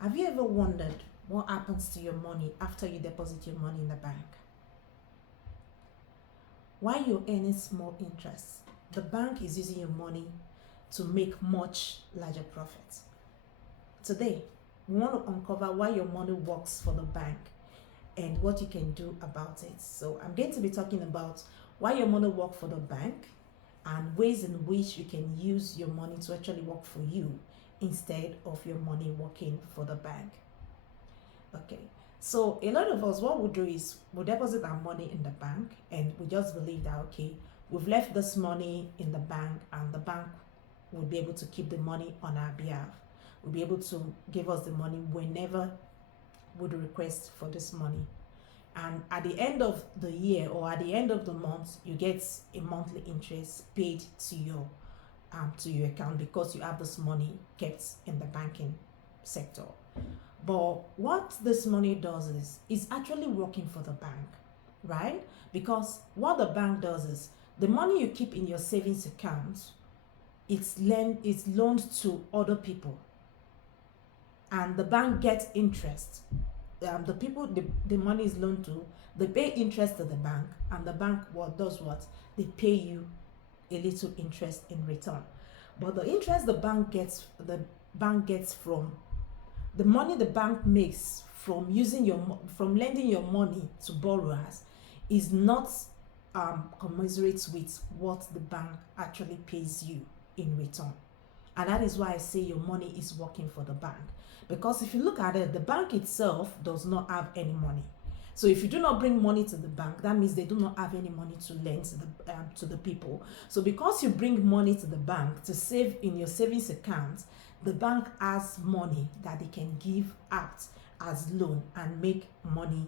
Have you ever wondered what happens to your money after you deposit your money in the bank? While you're earning small interest, the bank is using your money to make much larger profits. Today, we want to uncover why your money works for the bank and what you can do about it. So, I'm going to be talking about why your money works for the bank and ways in which you can use your money to actually work for you instead of your money working for the bank. Okay, so a lot of us, what we do is we deposit our money in the bank and we just believe that, okay, we've left this money in the bank and the bank will be able to keep the money on our behalf, will be able to give us the money whenever we request for this money. And at the end of the year or at the end of the month, you get a monthly interest paid to your account because you have this money kept in the banking sector. But what this money does is it's actually working for the bank, right? Because what the bank does is the money you keep in your savings account, it's loaned to other people, and the bank gets interest. The people the money is loaned to, they pay interest to the bank, and the bank what they pay you a little interest in return. But the interest the bank gets from the money the bank makes from from lending your money to borrowers is not commensurate with what the bank actually pays you in return. And that is why I say your money is working for the bank. Because if you look at it, the bank itself does not have any money. So if you do not bring money to the bank, that means they do not have any money to lend to the people. So because you bring money to the bank to save in your savings account, the bank has money that they can give out as loan and make money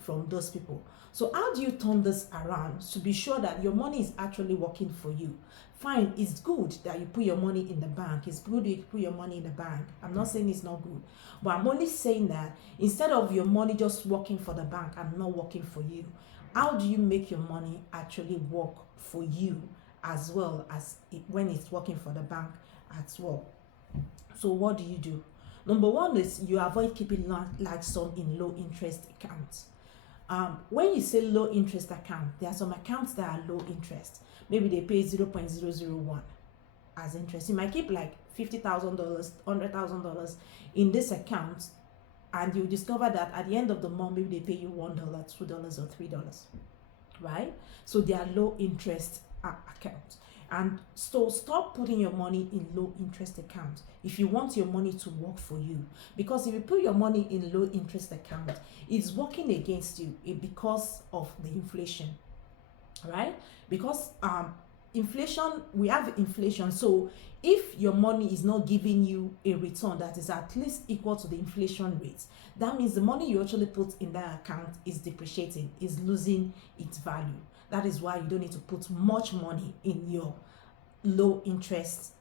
from those people. So how do you turn this around to be sure that your money is actually working for you? Fine, it's good that you put your money in the bank. It's good you put your money in the bank. I'm not saying it's not good, but I'm only saying that instead of your money just working for the bank and not working for you, how do you make your money actually work for you as well as when it's working for the bank as well? So what do? Number one is you avoid keeping large sum in low interest accounts. When you say low interest account, there are some accounts that are low interest. Maybe they pay 0.001 as interest. You might keep like $50,000, $100,000 in this account, and you discover that at the end of the month, maybe they pay you $1, $2, or $3, right? So they are low interest accounts. And so stop putting your money in low interest accounts if you want your money to work for you. Because if you put your money in low interest account, it's working against you because of the inflation, right? Because inflation, we have inflation. So if your money is not giving you a return that is at least equal to the inflation rate, that means the money you actually put in that account is depreciating, is losing its value. That is why you don't need to put much money in your low interest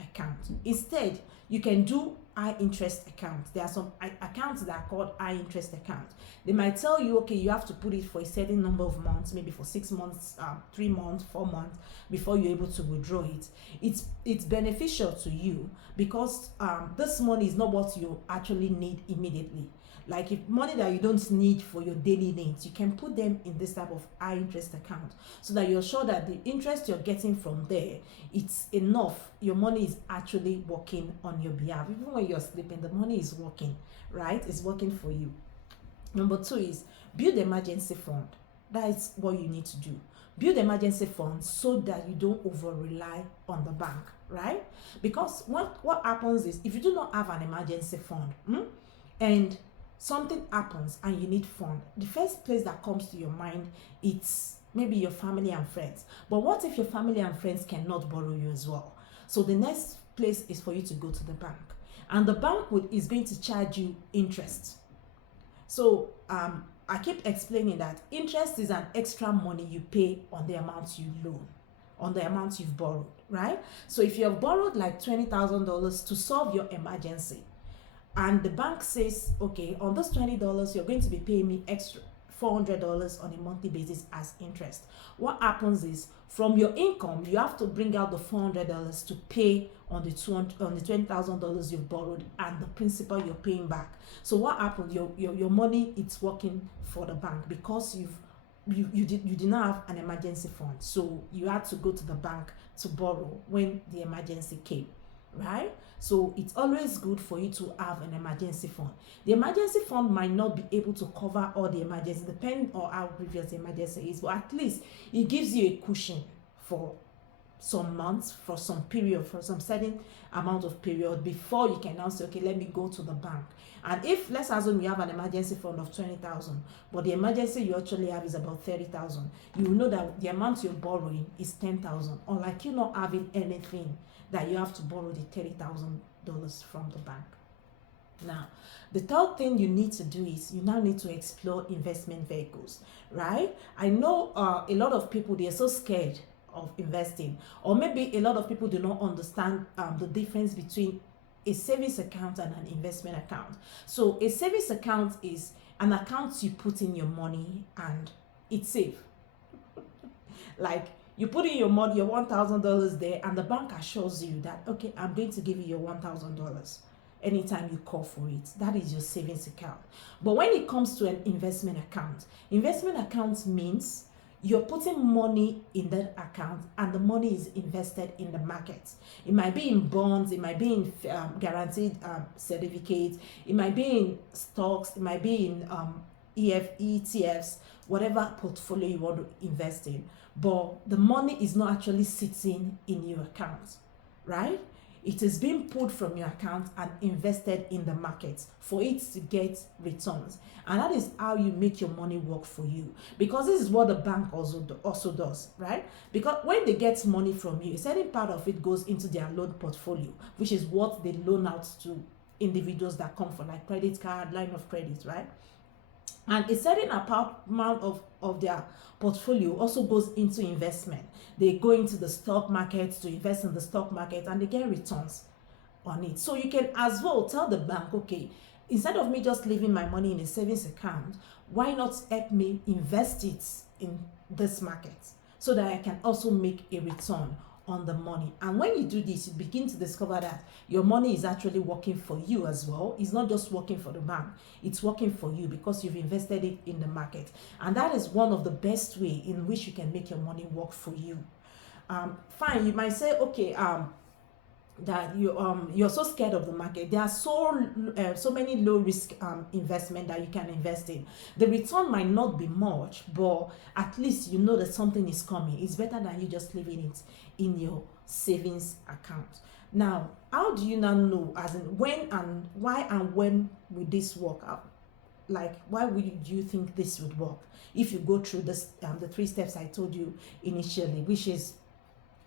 account. Instead, you can do high interest accounts. There are some accounts that are called high interest accounts. They might tell you, okay, you have to put it for a certain number of months, maybe for 6 months, 3 months, 4 months, before you're able to withdraw it. It's beneficial to you because this money is not what you actually need immediately. Like if money that you don't need for your daily needs, you can put them in this type of high interest account so that you're sure that the interest you're getting from there, it's enough. Your money is actually working on your behalf. Even when you're sleeping, the money is working, right? It's working for you. Number 2 is build emergency fund. That is what you need to do. Build emergency funds so that you don't over rely on the bank, right? Because what happens is if you do not have an emergency fund and something happens and you need fund, the first place that comes to your mind, it's maybe your family and friends. But what if your family and friends cannot borrow you as well? So the next place is for you to go to the bank, and the bank is going to charge you interest. So I keep explaining that interest is an extra money you pay on the amount you loan, on the amount you've borrowed, right? So if you have borrowed like $20,000 to solve your emergency, and the bank says, okay, on those $20, you're going to be paying me extra $400 on a monthly basis as interest. What happens is, from your income, you have to bring out the $400 to pay on the $20,000 you've borrowed and the principal you're paying back. So what happens? Your money, it's working for the bank because you did not have an emergency fund, so you had to go to the bank to borrow when the emergency came, right? So it's always good for you to have an emergency fund. The emergency fund might not be able to cover all the emergencies, depending on how previous the emergency is, but at least it gives you a cushion for some months, for some period, for some certain amount of period before you can now say, okay, let me go to the bank. And if, let's assume you have an emergency fund of 20,000, but the emergency you actually have is about 30,000, you will know that the amount you're borrowing is 10,000, unlike you not having anything that you have to borrow the $30,000 from the bank. Now, the third thing you need to do is you now need to explore investment vehicles, right? I know a lot of people, they're so scared of investing, or maybe a lot of people do not understand the difference between a savings account and an investment account. So a savings account is an account you put in your money and it's safe. Like, you put in your money, your $1,000 there, and the bank assures you that, okay, I'm going to give you your $1,000 anytime you call for it. That is your savings account. But when it comes to an investment account means you're putting money in that account and the money is invested in the market. It might be in bonds, it might be in guaranteed certificates, it might be in stocks, it might be in ETFs, whatever portfolio you want to invest in. But the money is not actually sitting in your account, right? It is being pulled from your account and invested in the market for it to get returns. And that is how you make your money work for you. Because this is what the bank also does, right? Because when they get money from you, a certain part of it goes into their loan portfolio, which is what they loan out to individuals that come for, like credit card, line of credit, right? And a certain amount of their portfolio also goes into investment. They go into the stock market to invest in the stock market and they get returns on it. So you can as well tell the bank, okay, instead of me just leaving my money in a savings account, why not help me invest it in this market so that I can also make a return on the money. And when you do this, you begin to discover that your money is actually working for you as well. It's not just working for the bank, it's working for you because you've invested it in the market. And that is one of the best way in which you can make your money work for you. Fine, you might say, okay, that you're so scared of the market. There are so many low risk investment that you can invest in. The return might not be much, but at least you know that something is coming. It's better than you just leaving it in your savings account. Now, how do you now know, as in when and why and when will this work out? Like, why do you think this would work if you go through this the 3 steps I told you initially, which is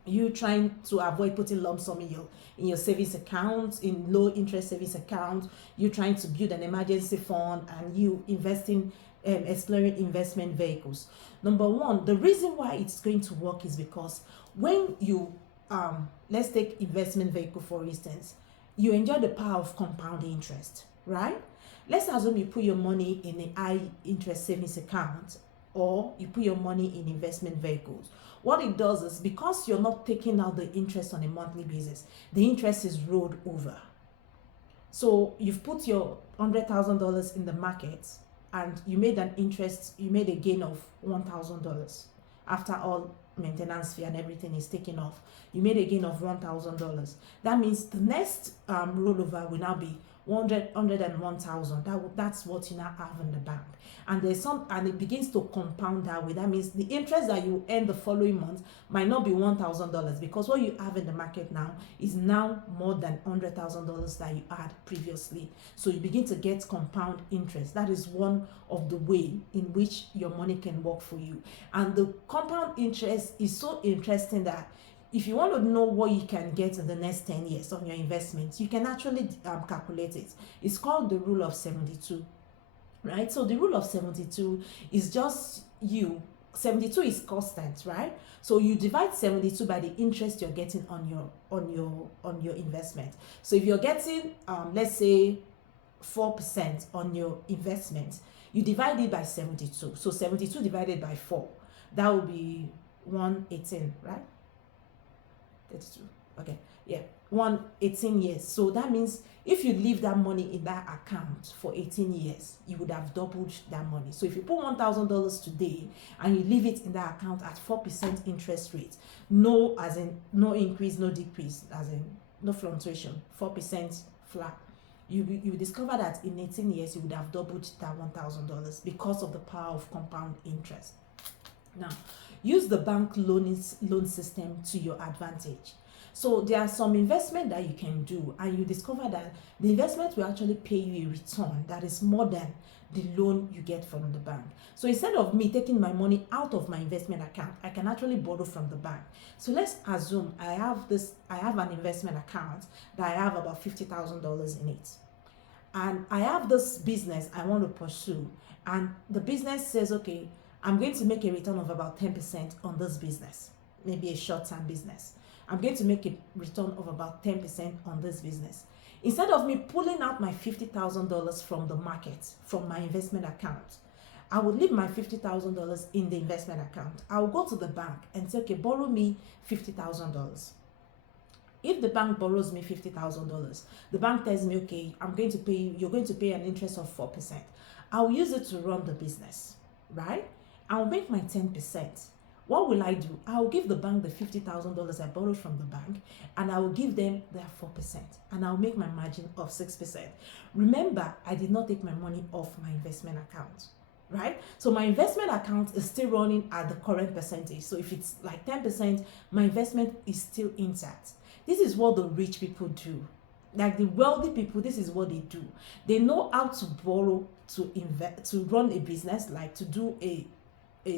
you trying to avoid putting lump sum in your savings account, in low interest savings account, you trying to build an emergency fund, and you investing, exploring investment vehicles. Number one, the reason why it's going to work is because when you let's take investment vehicle for instance, you enjoy the power of compound interest, right? Let's assume you put your money in a high interest savings account or you put your money in investment vehicles. What it does is, because you're not taking out the interest on a monthly basis, the interest is rolled over. So you've put your $100,000 in the market and you made a gain of $1,000 after all maintenance fee and everything is taken off. You made a gain of $1,000. That means the next rollover will now be 101,000. That's what you now have in the bank, and it begins to compound that way. That means the interest that you earn the following month might not be $1,000 because what you have in the market now is now more than $100,000 that you had previously. So you begin to get compound interest. That is one of the way in which your money can work for you. And the compound interest is so interesting that if you want to know what you can get in the next 10 years on your investments, you can actually calculate it. It's called the rule of 72, right? So the rule of 72 is just 72 is constant, right? So you divide 72 by the interest you're getting on your investment. So if you're getting let's say 4% on your investment, You divide it by 72. So 72 divided by 4, that would be 118, right? 32. Okay, yeah, 118 years. So that means if you leave that money in that account for 18 years, you would have doubled that money. So if you put $1,000 today and you leave it in that account at 4% interest rate, no, as in no increase, no decrease, as in no fluctuation, 4% flat, you discover that in 18 years you would have doubled that $1,000 because of the power of compound interest. Now, use the bank loan system to your advantage. So there are some investment that you can do, and you discover that the investment will actually pay you a return that is more than the loan you get from the bank. So instead of me taking my money out of my investment account, I can actually borrow from the bank. So let's assume I have an investment account that I have about $50,000 in it. And I have this business I want to pursue, and the business says, okay, I'm going to make a return of about 10% on this business, maybe a short-term business. I'm going to make a return of about 10% on this business. Instead of me pulling out my $50,000 from the market, from my investment account, I would leave my $50,000 in the investment account. I will go to the bank and say, okay, borrow me $50,000. If the bank borrows me $50,000, the bank tells me, okay, you're going to pay an interest of 4%. I'll use it to run the business, right? I'll make my 10%. What will I do? I'll give the bank the $50,000 I borrowed from the bank, and I will give them their 4%, and I'll make my margin of 6%. Remember, I did not take my money off my investment account, right? So my investment account is still running at the current percentage. So if it's like 10%, my investment is still intact. This is what the rich people do. Like the wealthy people, this is what they do. They know how to borrow to invest, to run a business, like to do a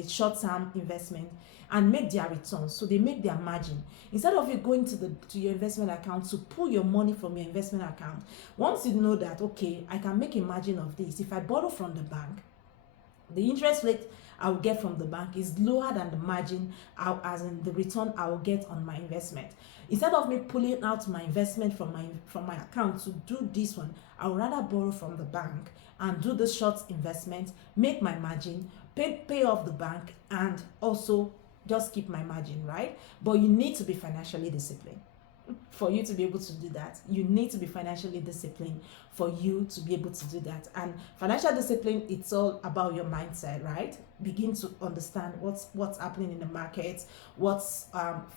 short-term investment and make their returns. So they make their margin. Instead of you going to your investment account to pull your money from your investment account, once you know that, okay, I can make a margin of this. If I borrow from the bank, the interest rate I will get from the bank is lower than the margin, as in the return I will get on my investment. Instead of me pulling out my investment from my account to do this one, I would rather borrow from the bank and do the short investment, make my margin, pay off the bank, and also just keep my margin, right? But you need to be financially disciplined. For you to be able to do that, you need to be financially disciplined for you to be able to do that. And financial discipline, it's all about your mindset, right? Begin to understand what's happening in the market, what's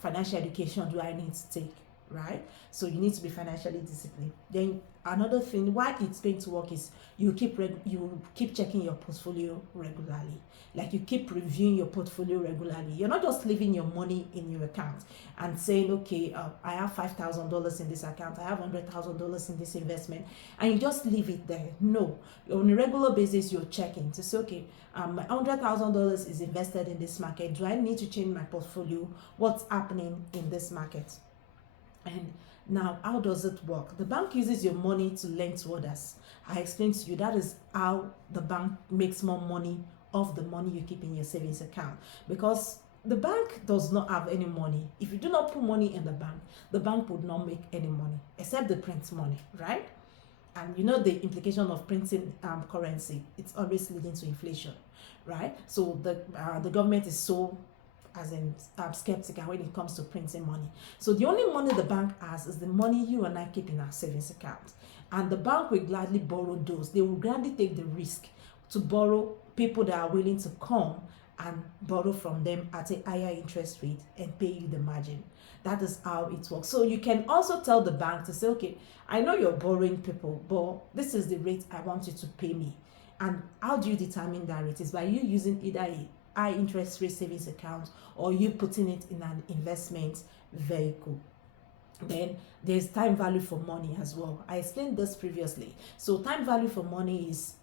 financial education do I need to take, right? So you need to be financially disciplined. Then another thing why it's going to work is you keep checking your portfolio regularly. Like you keep reviewing your portfolio regularly. You're not just leaving your money in your account and saying, okay, I have $5,000 in this account, I have $100,000 in this investment, and you just leave it there. No, on a regular basis you're checking to say, okay, my $100,000 is invested in this market. Do I need to change my portfolio? What's happening in this market? And now, how does it work? The bank uses your money to lend to others. I explained to you that is how the bank makes more money off the money you keep in your savings account, because the bank does not have any money. If you do not put money in the bank would not make any money except they print money, right? And you know the implication of printing currency, it's always leading to inflation, right? So the government is so skeptical when it comes to printing money. So the only money the bank has is the money you and I keep in our savings account, and the bank will gladly borrow those. They will gladly take the risk to borrow people that are willing to come and borrow from them at a higher interest rate and pay you the margin. That is how it works. So you can also tell the bank to say, okay, I know you're borrowing people, but this is the rate I want you to pay me. And how do you determine that rate? Is by you using either a high interest rate savings account or you putting it in an investment vehicle. Then there's time value for money as well. I explained this previously. So time value for money is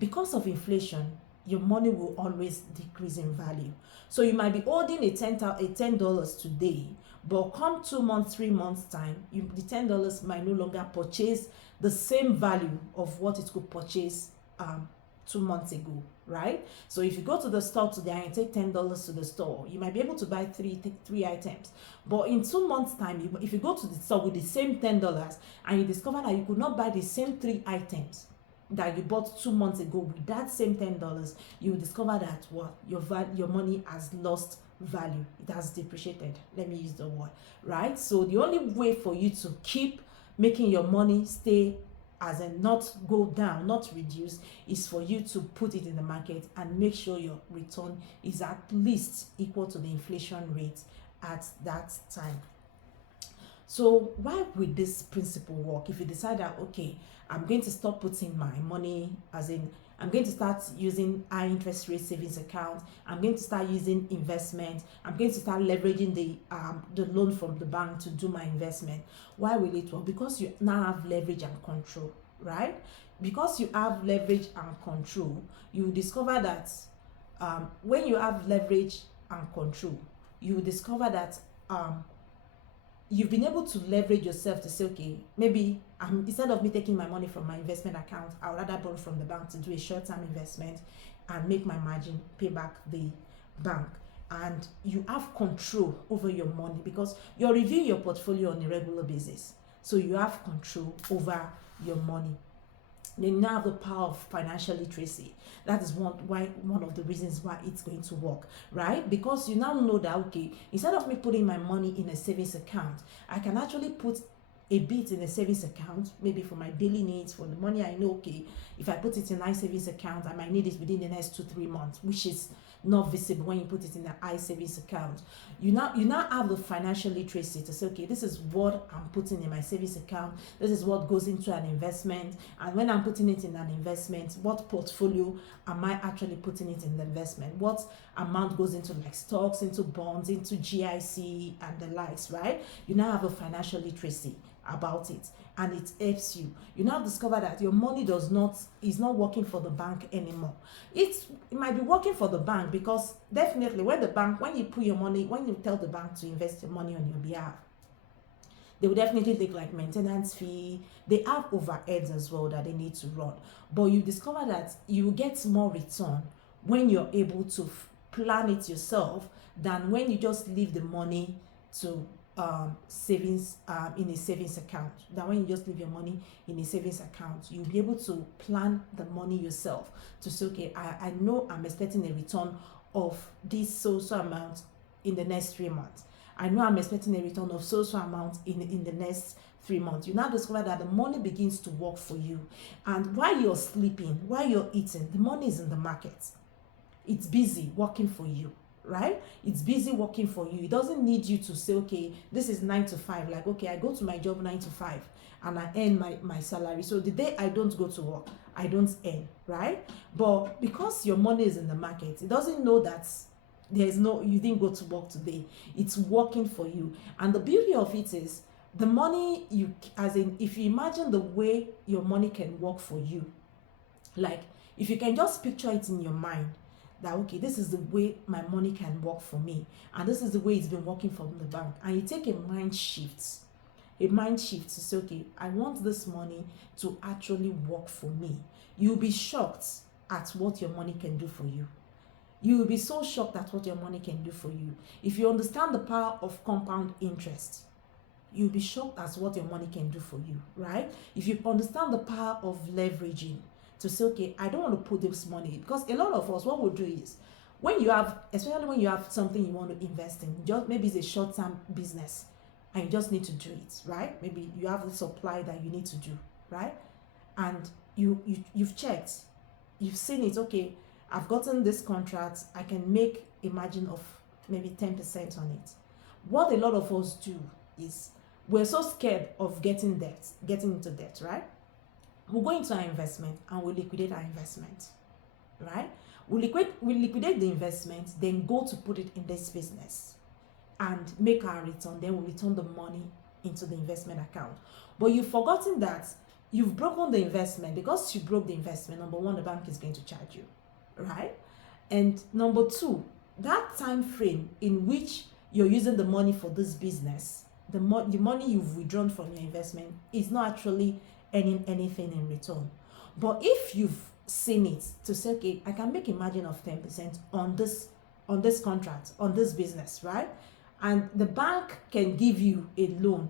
because of inflation, your money will always decrease in value. So you might be holding a $10 today, but come 2 months, 3 months time, the $10 might no longer purchase the same value of what it could purchase 2 months ago, right? So if you go to the store today and take $10 to the store, you might be able to buy three items. But in 2 months time, if you go to the store with the same $10 and you discover that you could not buy the same 3 items, that you bought 2 months ago with that same $10, you will discover that what your money has lost value. It has depreciated. Let me use the word, right? So the only way for you to keep making your money stay, as in not go down, not reduce, is for you to put it in the market and make sure your return is at least equal to the inflation rate at that time. So why would this principle work? If you decide that, okay, I'm going to stop putting my money, as in I'm going to start using high interest rate savings account, I'm going to start using investment, I'm going to start leveraging the loan from the bank to do my investment. Why will it work? Because you now have leverage and control, right? Because you have leverage and control, you discover that when you have leverage and control, you discover that you've been able to leverage yourself to say, okay, maybe instead of me taking my money from my investment account, I'd rather borrow from the bank to do a short-term investment and make my margin, pay back the bank. And you have control over your money because you're reviewing your portfolio on a regular basis. So you have control over your money. They now have the power of financial literacy. That is one of the reasons why it's going to work, right? Because you now know that, okay, instead of me putting my money in a savings account, I can actually put a bit in a savings account, maybe for my daily needs, for the money I know, okay, if I put it in a savings account, I might need it within the next 2-3 months, which is not visible when you put it in an high savings account. You now have the financial literacy to say, okay, this is what I'm putting in my savings account, this is what goes into an investment, and when I'm putting it in an investment, what portfolio am I actually putting it in the investment, what amount goes into like stocks, into bonds, into GIC and the likes, right? You now have a financial literacy about it, and it helps you. You now discover that your money is not working for the bank anymore. It might be working for the bank because definitely when you put your money, when you tell the bank to invest your money on your behalf, they will definitely take like maintenance fee. They have overheads as well that they need to run. But you discover that you get more return when you're able to plan it yourself than when you just leave the money to savings in a savings account. That when you just leave your money in a savings account, you'll be able to plan the money yourself to say, okay, I know I'm expecting a return of this so amount in the next 3 months. I know I'm expecting a return of so amount in the next 3 months. You now discover that the money begins to work for you, and while you're sleeping, while you're eating, the money is in the market. It's busy working for you, right? It's busy working for you. It doesn't need you to say, okay, this is 9 to 5. Like, okay, I go to my job 9 to 5 and I earn my salary. So the day I don't go to work, I don't earn, right? But because your money is in the market, it doesn't know that you didn't go to work today. It's working for you. And the beauty of it is the money if you imagine the way your money can work for you, like if you can just picture it in your mind, that okay, this is the way my money can work for me, and this is the way it's been working from the bank, and you take a mind shift to say, okay, I want this money to actually work for me. You'll be shocked at what your money can do for you. You will be so shocked at what your money can do for you. If you understand the power of compound interest, you'll be shocked at what your money can do for you, right? If you understand the power of leveraging, to say, okay, I don't want to put this money, because a lot of us, what we'll do is, especially when you have something you want to invest in, just maybe it's a short-term business and you just need to do it, right? Maybe you have the supply that you need to do, right? And you've checked, you've seen it, okay, I've gotten this contract, I can make a margin of maybe 10% on it. What a lot of us do is we're so scared of getting into debt, right? We'll go into our investment and we'll liquidate our investment, right? We'll liquidate the investment, then go to put it in this business and make our return. Then we'll return the money into the investment account. But you've forgotten that you've broken the investment. Because you broke the investment, number one, the bank is going to charge you, right? And number two, that time frame in which you're using the money for this business, the money you've withdrawn from your investment is not actually earning anything in return. But if you've seen it to say, okay, I can make a margin of 10% on this contract, on this business, right? And the bank can give you a loan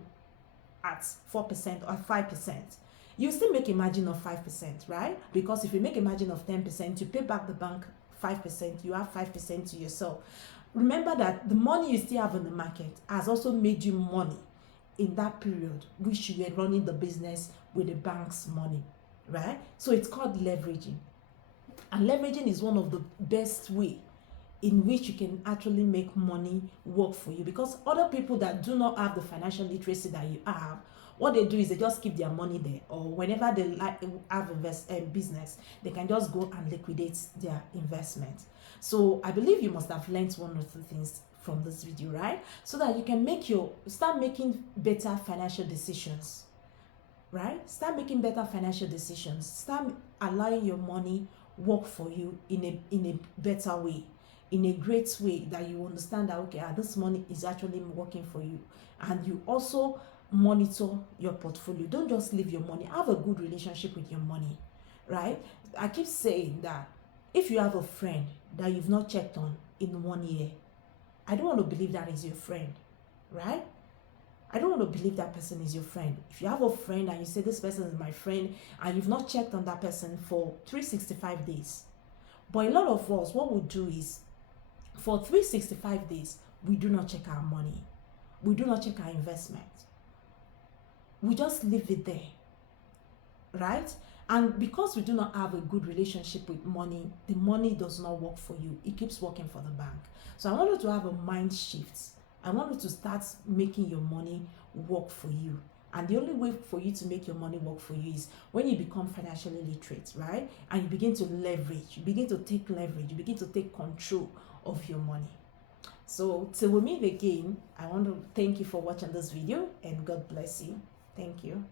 at 4% or 5%. you still make a margin of 5%, right? Because if you make a margin of 10%, you pay back the bank 5%, you have 5% to yourself. Remember that the money you still have in the market has also made you money in that period which you were running the business with the bank's money, right? So it's called leveraging. And leveraging is one of the best way in which you can actually make money work for you, because other people that do not have the financial literacy that you have, what they do is they just keep their money there, or whenever they like have business, they can just go and liquidate their investment. So I believe you must have learned one or two things from this video, right? So that you can start making better financial decisions, right? Start making better financial decisions. Start allowing your money work for you in a better way, in a great way, that you understand that okay, this money is actually working for you. And you also monitor your portfolio. Don't just leave your money. Have a good relationship with your money, right? I keep saying that if you have a friend that you've not checked on in 1 year, I don't want to believe that is your friend, right? I don't want to believe that person is your friend. If you have a friend and you say this person is my friend and you've not checked on that person for 365 days, but a lot of us, what we'll do is for 365 days, we do not check our money. We do not check our investment. We just leave it there, right? And because we do not have a good relationship with money, the money does not work for you. It keeps working for the bank. So I want you to have a mind shift. I want you to start making your money work for you. And the only way for you to make your money work for you is when you become financially literate, right? And you begin to leverage, you begin to take leverage, you begin to take control of your money. So till we meet again, I want to thank you for watching this video, and God bless you. Thank you.